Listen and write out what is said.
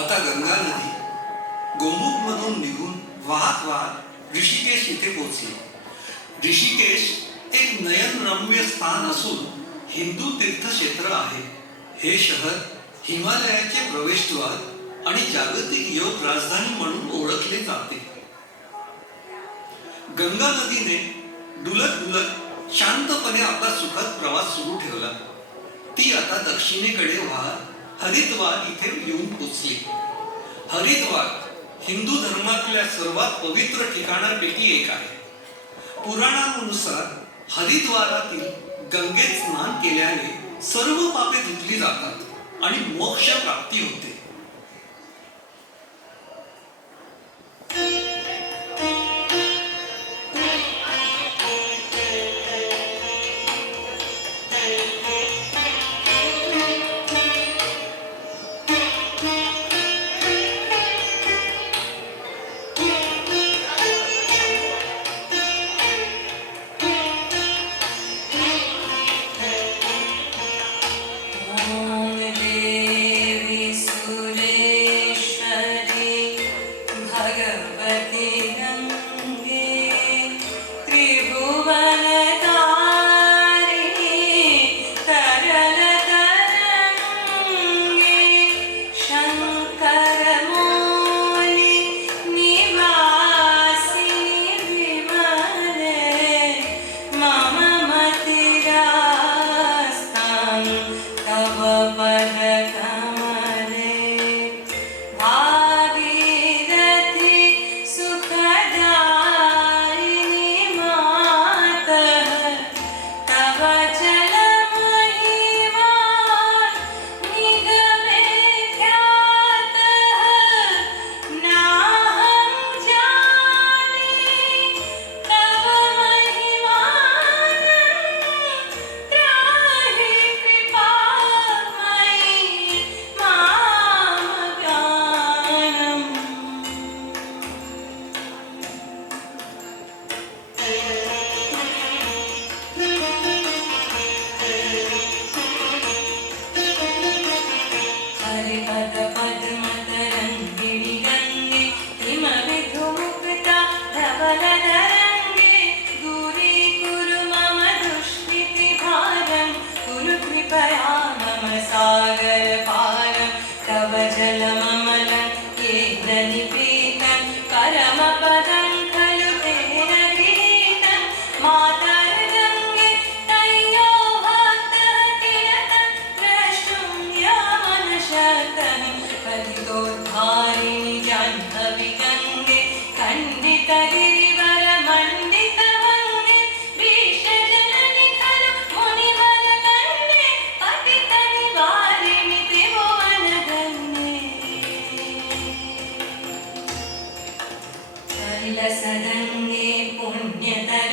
आता गंगा नदी गोमुखमधून निघून वाहत वाहत ऋषिकेश येथे पोहोचली. ऋषिकेश एक नयनरम्य स्थान असून हिंदू तीर्थक्षेत्र आहे. हे शहर हिमालयाचे प्रवेशद्वार आणि जागतिक योग राजधानी म्हणून ओळखले जाते. गंगा नदीने डुलत डुलत शांतपणे आपला सुखद प्रवास सुरू ठेवला. ती आता दक्षिणेकडे वाहत हरिद्वार इथे येऊन पोचली. हरिद्वार हिंदू धर्मातल्या सर्वात पवित्र ठिकाणांपैकी एक आहे. पुराणानुसार हरिद्वारातील गंगेत स्नान केल्याने सर्व पापे धुतली जातात आणि मोक्ष प्राप्ती होते. सदंगे पुण्यत